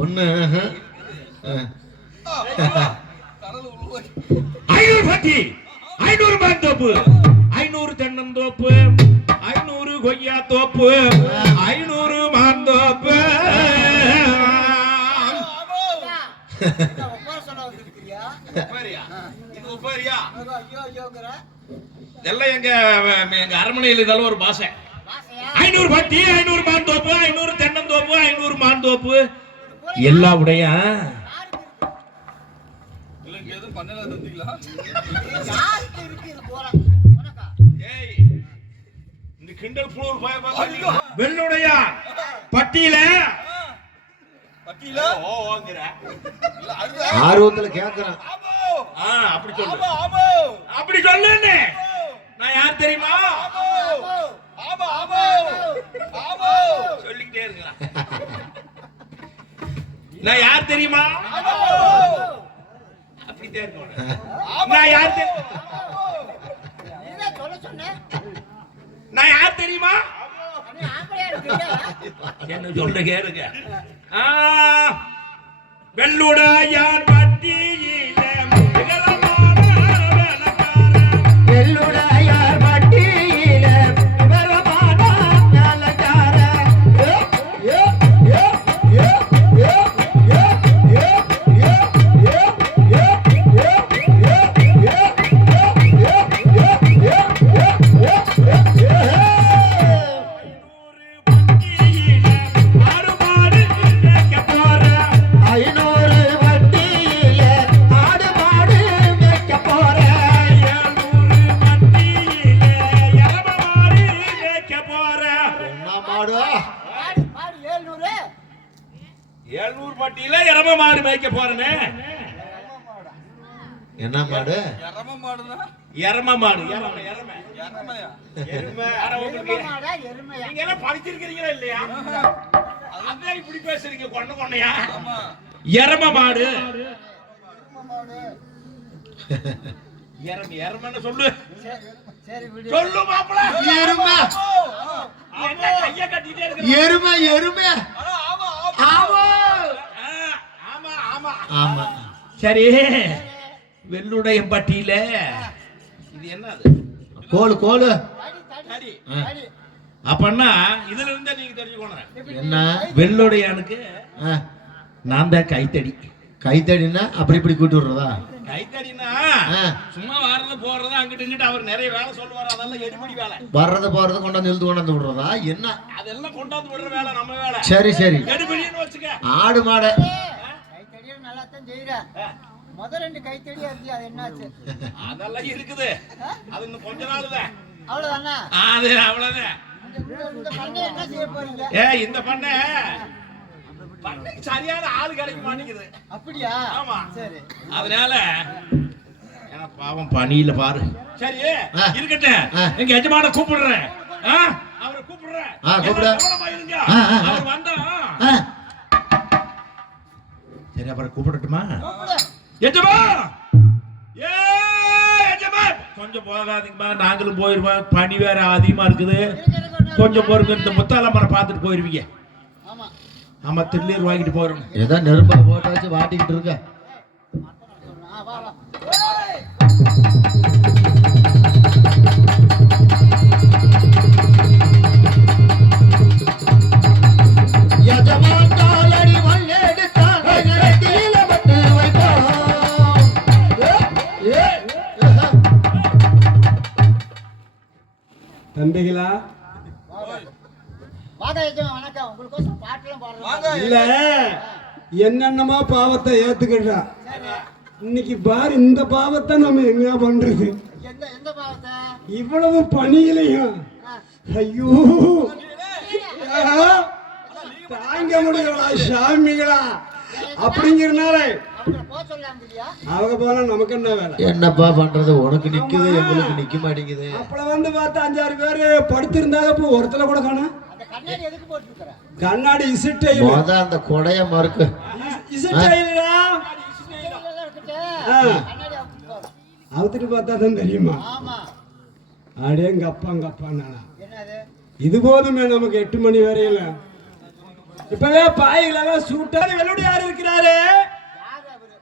ஒண்ணு 500 பட்டி 500 மாந்தோப்பு 500 தென்னந்தோப்பு 500 கொய்யா தோப்பு 500 மாந்தோப்பு. இதெல்லாம் எங்க அரண்மனையில் இதெல்லாம் ஒரு பாசை. 500 பட்டி 500 மாந்தோப்பு 500 தென்னந்தோப்பு 500 மாந்தோப்பு எல்லாம் உடைய வெள்ளுடைய பட்டியல ஆர்வத்துல கேக்குறேன். அப்படி சொல்லு அப்படி சொல்லு. நான் யார் தெரியுமா? சொல்லிக்கிட்டே இருக்கலாம். நான் யார் தெரியுமா? அப்படிட்டே இருக்கணும். நான் யார் நான் யார் தெரியுமா? என்ன சொல்ற கேளுங்க. வெள்ளுடையார் பட்டியில வெள்ளுடையார் பட்டியில மாடு மேய்க்க போறேனே. என்ன மாடு? எருமை மாடு. நீங்க எல்லாம் படிச்சிருக்கீங்களா இல்லையா? அதான் இப்படி பேசுறீங்க கொண்டையா? எருமை மாடு. எருமைன்னு சொல்லு. சொல்லு மாப்பிள. எருமை. என்ன கைய கட்டிட்டே இருக்க? எருமை எருமை. ஆமா ஆமா. சரி, வெள்ளுடைய பட்டியில இது என்னது? கோலு. அப்பன்னா இதுல இருந்தே நீங்க தெரிஞ்சுக்கணும். என்ன? வெள்ளுடையானுக்கு நான் தான் கைத்தடினா அப்படி இப்படி கூட்டி விடுறதா? கைத்தடினா சும்மா வர்றது போறது அங்கிட்டு இங்கிட்டு அவர் நிறைய வேலை சொல்லுவார். அதெல்லாம் எடுபடி வேலை. வர்றது போறது கொண்டாந்து விடுறதா? என்ன அதெல்லாம் கொண்டாந்து விடுற வேலை நம்ம வேலை. சரி எடுபடின்னு வச்சுக்க. ஆடு மாடு முதல் 2 கைத்தடி இருக்கு. அது என்னாச்சு? அதெல்லாம் இருக்குது. அது இன்னும் கொஞ்ச நாள் தான். அவ்வளவுதானா? அது அவ்வளவுதான். இந்த பண்ணை என்ன செய்ய போறீங்க? இந்த பண்ணை சரியான ஆளு கிடைக்க மாட்டேங்குது. அப்படியா? ஆமா. சரி. அதனால எனக்கு பாவம் பணியில பாரு. சரி இருக்கட்டும். எங்க எஜமான கூப்பிடுறேன். அவரை கூப்பிடுறேன். அவர் வந்தா சரி அப்புறம் கூப்பிடட்டுமா? எஜமா கொஞ்சம் போகாதீங்கம்மா, நாங்களும் போயிருவோம். பனி வேற அதிகமா இருக்குது. கொஞ்சம் பொறுங்க. இந்த முத்தால மரம் பார்த்துட்டு போயிருவீங்க. ஆமா, திருநீர் வாங்கிட்டு போறோம். ஏதோ நெருப்பா போட்டு வச்சு வாட்டிக்கிட்டு இருக்க. தம்பிகளா, இல்ல என்னென்னமா பாவத்தை ஏத்துக்கிட்டா. இன்னைக்கு பாரு, இந்த பாவத்தை நம்ம என்ன பண்றது? இவ்வளவு பணியிலையும் ஐயோ தாங்க முடியலா சாமிகளா அப்படிங்கிறனால அவங்க போனா நமக்கு என்ன வேலை? என்னப்பா பண்றது? உனக்கு நிக்குது, எங்களுக்கு நிக்க மாட்டேங்குது. அப்பல வந்து பார்த்தா 5-6 பேரு படுத்திருந்தாங்க. இப்போ ஒருத்தல கூட காணோம். கண்ணாடி இசிட்டையில் மொத அந்த கொடைய மறுக்கு. இசிட்டையிலா அவுத்துட்டு பார்த்தா தான் தெரியுமா? அடேங்க அப்பா நானா. இது போதுமே நமக்கு 8 மணி வரையில. இப்பவே பாய்களெல்லாம் சூட்டா வெள்ளுடையார் இருக்கிறாரு. யார் அவரு?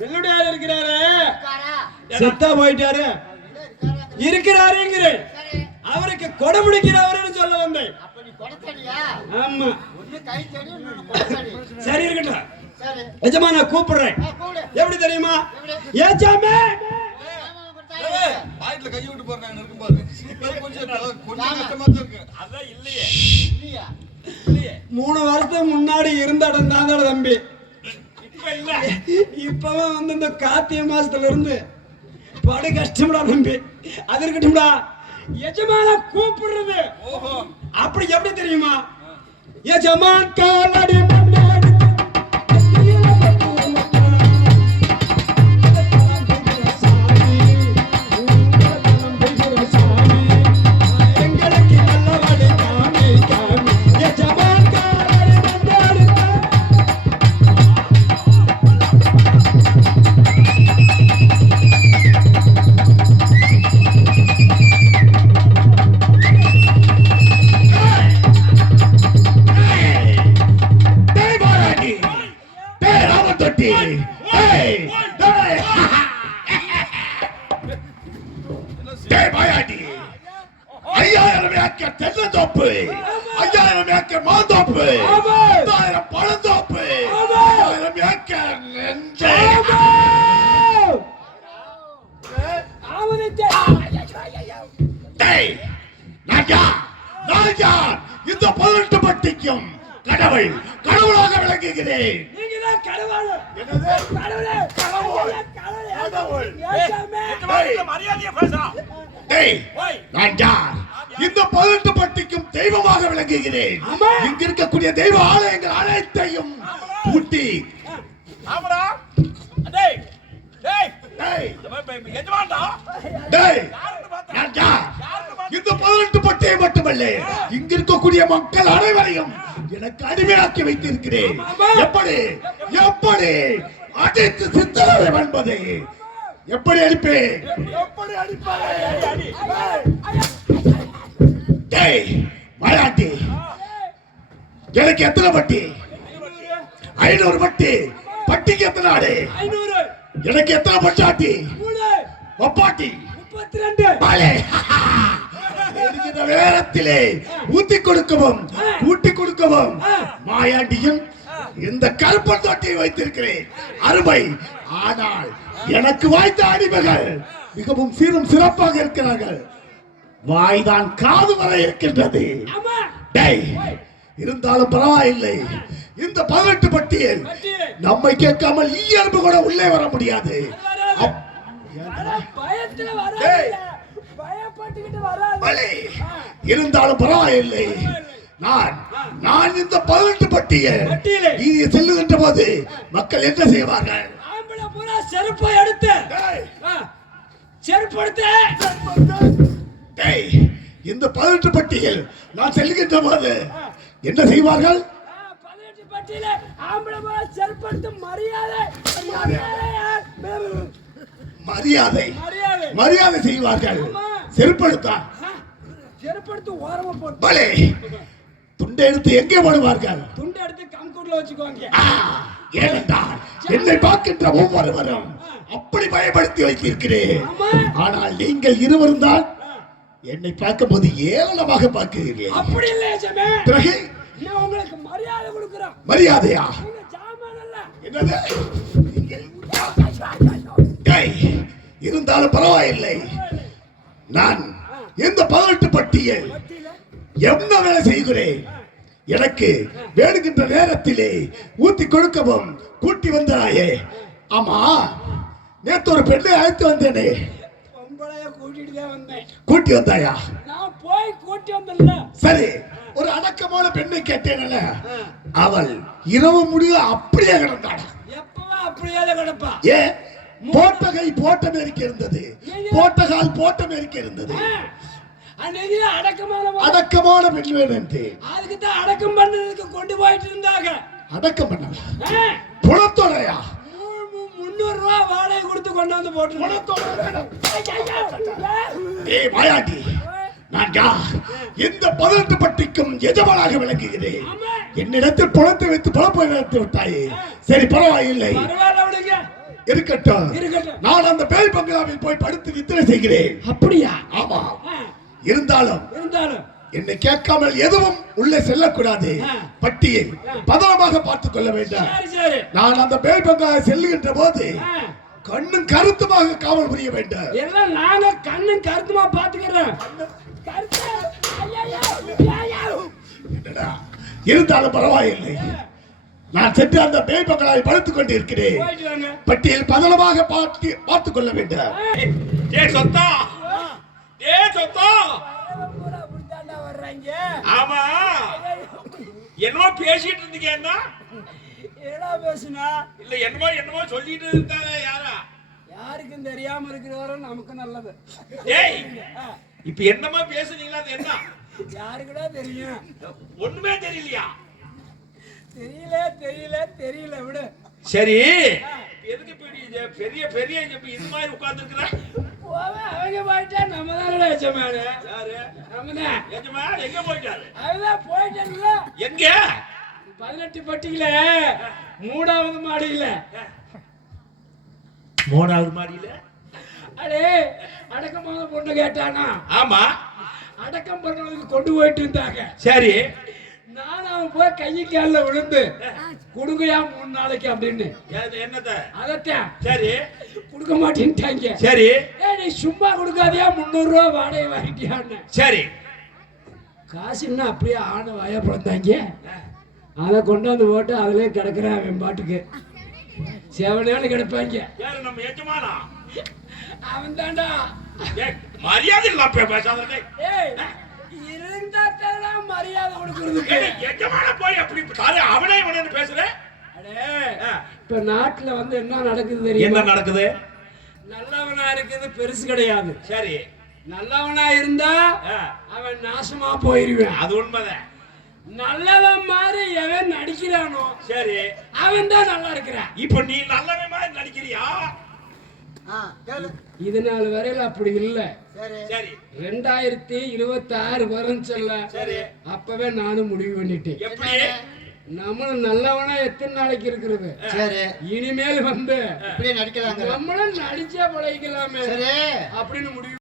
வெள்ளுடையார் இருக்கிறாரு. இருக்காரா? செத்தா போயிட்டாரு. இருக்கிறாருங்கிறேன். சரி. அவருக்கு கொடை பிடிக்கிறவருன்னு சொல்ல வந்தேன். அப்ப நீ கொடைத்தடியா? ஆமா. ஒண்ணு கைத்தடி, இன்னொன்னு கொடைத்தடி. சரி இருக்கட்டும். சரி. எஜமா நான் கூப்பிடுறேன். கூப்பிடு. எப்படி தெரியுமா? எப்படி? ஏச்சாமே சாமான் கொடுத்தா வாயில கை விட்டு போறாங்க இருக்கும் பாரு. கொஞ்சம் கஷ்டமா தான் இருக்கு. அதான் இல்லையே. இல்லையா? 3 வருஷத்துக்கு முன்னாடி இருந்த இடம் தான் தம்பி. இப்ப இல்ல. இப்பவே வந்து இந்த கார்த்திகை மாசத்துல இருந்து படு கஷ்டம்டா தம்பி. அது இருக்கட்டும்டா. எஜமான கூப்பிடுறது ஓஹோ. அப்படி எப்படி தெரியுமா? எஜமான் காலடி மண்ணாடி எங்களுக்கு நல்லவழி காமி காமி எஜமான் காலடி மண்ணாடி தென்னந்தோப்பு 5000 ஏக்கர் மாந்தோப்பு 1000 பழந்தோப்பு 1000 ஏக்கர் நெஞ்சை டேய், நான் யார்? இந்த 18 பட்டிக்கும் கடவுள் கடவுளாக விளங்குகிறேன். நீங்கதான் கடவுள். என்னது? கடவுளே. கடவுள். கடவுள். மரியாதையா பேசா. டேய், நான் யார்? இந்த 18 பட்டிக்கும் தெய்வமாக விளங்குகிறேன். ஆமா. இங்க இருக்கக்கூடிய தெய்வ ஆலயங்கள் அனைத்தையும் பூட்டி ஆமாடா. டேய் டேய் டேய், எஜமான்டா. டேய், நான் யார்? இந்த 18 பட்டியை மட்டுமல்ல, இங்க இருக்கக்கூடிய மக்கள் அனைவரையும் எனக்கு அடிமையாக்கி வைத்திருக்கிறேன். எப்படி எப்படி அடித்து சித்தரவை என்பதை எப்படி அடிப்பேன்? எப்படி அடிப்பாய்? அடி. டேய் மாயாண்டி, எனக்கு எத்தனை பட்டி? 500 பட்டி. பட்டிக்கு எத்தனை ஆடு? 500. எனக்கு எத்தனை பட்டாட்டி? 3. ஒப்பாட்டி 32. பாலே. இருக்கிற நேரத்திலே ஊத்தி கொடுக்கவும் கூட்டி கொடுக்கவும் மாயாண்டியும் இந்த கருப்பன் தொட்டியை வைத்திருக்கிறேன். அருமை. ஆனால் எனக்கு வாய்த்த அடிமைகள் மிகவும் சீரும் சிறப்பாக இருக்கிறார்கள். வாய்தான் காது வரை இருக்கின்றது. ஆமா. டேய், இருந்தாலும் பரவாயில்லை. இந்த 18 பட்டியல் நம்மை கேட்காமல் இயல்பு கூட உள்ளே வர முடியாது. பயத்துல வராது. டேய், பயப்பட்டுக்கிட்டு வராது. பலே. இருந்தாலும் பரவாயில்லை. நான் இந்த 18 பட்டியல் நீதி செல்லுகின்ற போது மக்கள் என்ன செய்வார்கள்? ஆம்பளை பூரா செருப்பை எடுத்து டேய், செருப்பு எடுத்து டேய், இந்த 18 பட்டியல் நான் செல்லுகின்ற போது என்ன செய்வார்கள்? 18 பட்டியில ஆம்பளை பூரா செருப்பு எடுத்து மரியாதை மரியாதை மரியாதை மரியாதை செய்வார்கள். செருப்படுத்தான் செருப்பு எடுத்து ஓரமா போட்டு பலே. துண்டை எடுத்து எங்கே போடுவார்கள்? துண்டை எடுத்து கம்கூட்ல வச்சுக்குவாங்க. ஏனென்றால் என்னை பார்க்கின்ற ஒவ்வொருவரும் அப்படி பயப்படுத்தி வைத்திருக்கிறேன். ஆனால் நீங்கள் இருவரும் தான் என்னை பார்க்கும் போது ஏளனமாக பார்க்கிறீர்கள். அப்படி இல்லை ஜமே. பிறகு நான் உங்களுக்கு மரியாதை கொடுக்கிறேன். மரியாதையா? நீங்க ஜாமான் அல்ல. என்னது? டேய், இருந்தாலும் பரவாயில்லை. நான் இந்த 18 பட்டியல் என்ன வேலை செய்கிறேன்? எனக்கு வேணுகின்ற நேரத்திலே ஊத்தி கொடுக்கவும் கூட்டி வந்தாயே. ஆமா, நேத்து ஒரு பெண்ணை அழைத்து வந்தேனே. பொம்பளைய கூட்டிட்டு தான் வந்தேன். கூட்டி வந்தாயா? நான் போய் கூட்டி வந்தேன்ல. சரி, ஒரு அடக்கமான பெண்ணை கேட்டேனல்ல, அவள் இரவு முடிய அப்படியே கிடந்தாள். எப்பவும் அப்படியே கிடப்பா. ஏ, போட்ட கை போட்ட மேரிக்கு இருந்தது, போட்ட கால் போட்ட மேரிக்கு இருந்தது. அன்னைக்கு அடக்கமான பெண் வேணும். அதுக்கு தான் அடக்கம் பண்ணதுக்கு கொண்டு போயிட்டு இருந்தாங்க. அடக்கம் பண்ண புலத்தோடையா? 300 ரூபாய் வாடகை கொடுத்து கொண்டாந்து போட்டு புலத்தோட வேணும். ஏய் மாயாண்டி, நான் யார்? இந்த 18 பட்டிக்கும் எஜமானாக விளங்குகிறேன். என்னிடத்தில் பணத்தை வைத்து பழப்பை வைத்து விட்டாயே. சரி, பரவாயில்லை, பரவாயில்ல விடுங்க. இருக்கட்டும். இருக்கட்டும். நான் அந்த பேய் பங்களாவில் போய் படுத்து நித்திரை செய்கிறேன். அப்படியா? ஆமா. ஆ, இருந்தாலும் இருந்தாலும் என்னை கேட்காமல் எதுவும் உள்ளே செல்லக்கூடாது. பட்டியை பதனமாக பார்த்துக் கொள்ள வேண்டும். சரி சரி. நான் அந்த பேய் பங்களாவை செல்லுகின்ற போது ஆ, கண்ணும் கருத்துமாக காவல் புரிய வேண்டும். எல்லாம் நாங்க கண்ணும் கருத்துமா பாத்துக்கிறோம். கருத்து. ஐயையோ, ஐயையோ. என்னடா, இருந்தாலும் பரவாயில்லை, நான் சென்று அந்த பேய் பங்களாவை படுத்துக் கொண்டிருக்கிறேன். போயிட்டு வாங்க. பட்டியல் பதனமாக பார்த்துக் கொள்ள வேண்டும். டேய் சொத்தா, டேய் சொத்தா. பூரா அப்படித்தாண்டா வர்றாங்க. ஆமா, என்னமோ பேசிட்டு இருந்தீங்க. என்ன என்னடா பேசுனா? இல்ல, என்னமோ சொல்லிட்டு இருந்தாங்க. யாரா? யாருக்கும் தெரியாம இருக்கிறவரை நமக்கு நல்லது. டேய், ஆ, இப்ப என்னமோ பேசுனீங்களா? அது என்ன? யாருக்குடா தெரியும்? ஒண்ணுமே தெரியலையா? தெரியல விடு. சரி, எதுக்கு இப்ப நீ பெரிய பெரிய இப்ப இது மாதிரி உட்கார்ந்து இருக்கிற? அவங்க போயிட்டா நம்ம தானே எஜமானு. யாரு? நம்மதான். எஜமான் எங்க போயிட்டாரு? அவதான் போயிட்டா. எங்க? 18 பட்டியில 3வது மாடியில. 3வது மாடியில. அடே, அடக்கமான பொண்ணு கேட்டானா? ஆமா. அடக்கம் பண்ணவனுக்கு கொண்டு போயிட்டு இருந்தாங்க. சரி, நானும் அவன் போய் கை காலில் விழுந்து கொடுங்கயா 3 நாளைக்கு அப்படின்னு. என்னத்த? அதத்தான் சரி கொடுக்க மாட்டேன்ட்டாங்க. சரி ஏய், நீ சும்மா கொடுக்காதியா, 300 ரூபா வாடகை வாங்கிட்டியான்னு. சரி. காசுன்னா அப்படியே ஆன வாயா பிறந்தாங்க. அதை கொண்டாந்து போட்டு அதுலயே கிடக்குறான் அவன் பாட்டுக்கு. செவனேன்னு கிடப்பாங்க. யாரு? நம்ம எஜமானா? அவன் தாண்டா. ஏய், மரியாதை இல்லாம பேசாத. ஏய், இருந்தா தான் மரியாதை கொடுக்கறதுக்கு. எஜமான போய் அப்படி சாரி அவனே இவனேன்னு பேசுற? அடே, இப்ப நாட்டுல வந்து என்ன நடக்குது தெரியுமா? என்ன நடக்குது? நல்லவனா இருக்குது பெருசு கிடையாது. சரி, நல்லவனா இருந்தா ஆ, அவன் நாசமா போயிருவான். அது உண்மைதான். நல்லவன் மாதிரி எவன் நடிக்கிறானோ சரி, அவன் தான் நல்லா இருக்கிறான். இப்ப நீ நல்லவன் மாதிரி நடிக்கிறியா? ஆ, கேளு. இது நாள் வரையில அப்படி இல்ல. சரி. சரி 2026 வரும் சொல்ல. சரி. அப்பவே நானும் முடிவு பண்ணிட்டேன். எப்படி? நம்மளும் நல்லவனா எத்தனை நாளைக்கு இருக்கிறது? சரி. இனிமேல் வந்து இப்படியே நடிக்கிறாங்க. நம்மளும் நடிச்சா பழகிக்கலாமே சரி. அப்படின்னு முடிவு